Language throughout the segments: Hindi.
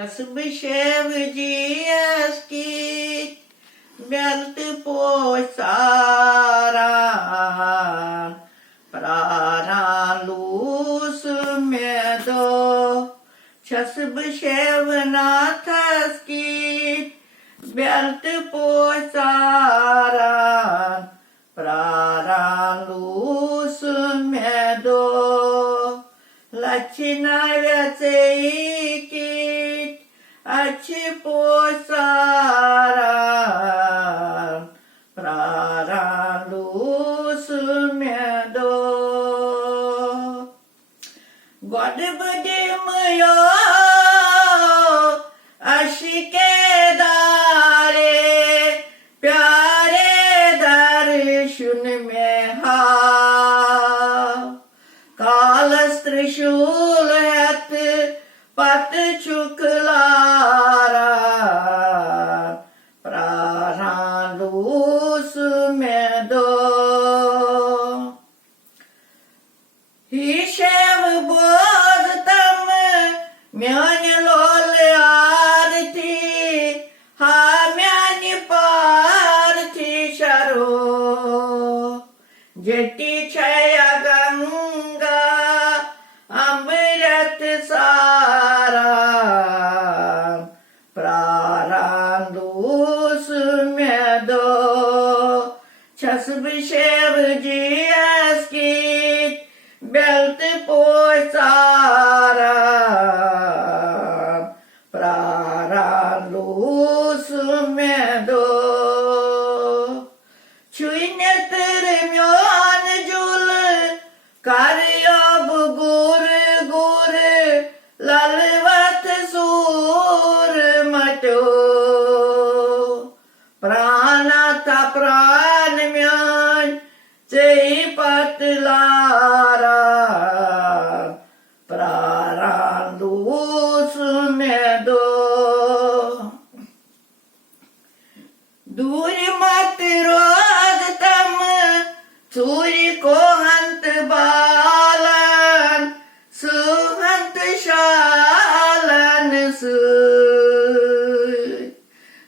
Hasbişevciyeski belti posaran praran lus medo Hasbişevnataski belti posaran praran lus medo Lacinavețeikit aci posaran praran lus medo Godbdim yo aşike dare प्यारे दर्शन में हा कालस त्रिशूल हत पत चुकलारा प्राण लूस में दो ही शेव बोध तम म्यान लोल आरती हा म्यान पारती शरो जटी छया गंगा अमृत सारा प्राण लूस में दो छसबशेव जी अस्कित बेल्ट पोसारा प्राण लूस में दो छुईने तेरे म्यान जुल कार्यब गुर गुर ललवत सूर मटो प्राणता प्राण म्यान चई पतलारा प्राण लूस में दो दूर मत रोज तम सूर्य को हंत बालन सुहंत शालन सु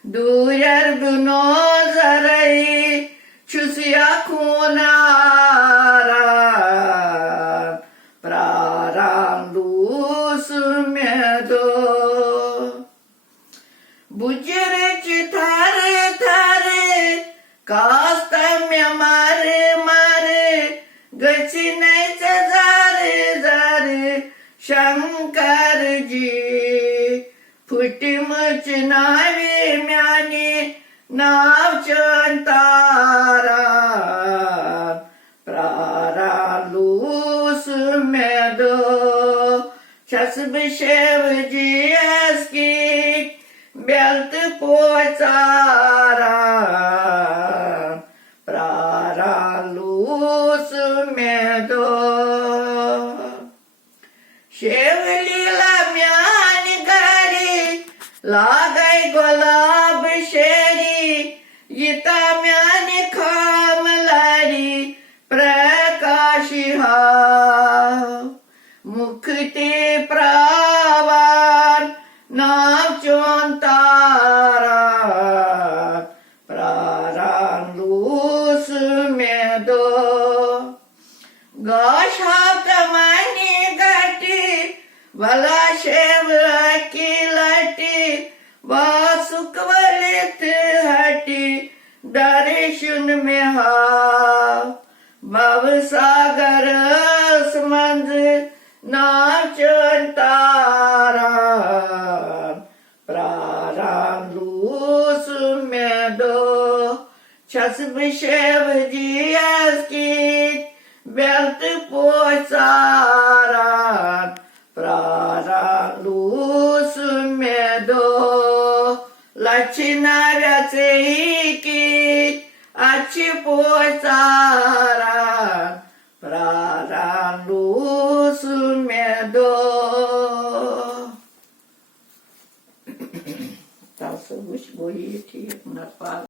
दूर दुनो जरई छुसिया खूनारा प्राण लूस में दो बुजर थर थर कास्तम्य मारे मारे गचने जारे जारे शंकर जी फुट मुच नावे म्याने नाव चंतारा प्राण लूस में दो छसबशेव जी अस्कित बेल्ट पोसारा प्राण लूस में दो शेव लीला म्यान गारी लागय गुलाब शेरी यिता म्यान खाम लारी प्रकाशी हा मुक्ति प्रावान नाम चोंतारा प्राण लूस में दो गौशात मनी घटी भला शेव की लटी वासुकवलित हटी दर्शन में हा भव सागर समंद नाम चंतारा प्राण लूस में दो छसबशेव जी अस्कित बेल्ट पोसारा प्राण लूस में दो लक्षणाव्याचेकी अच्छी पोसारा प्राण लूस में दो Tá, sou muito bonito,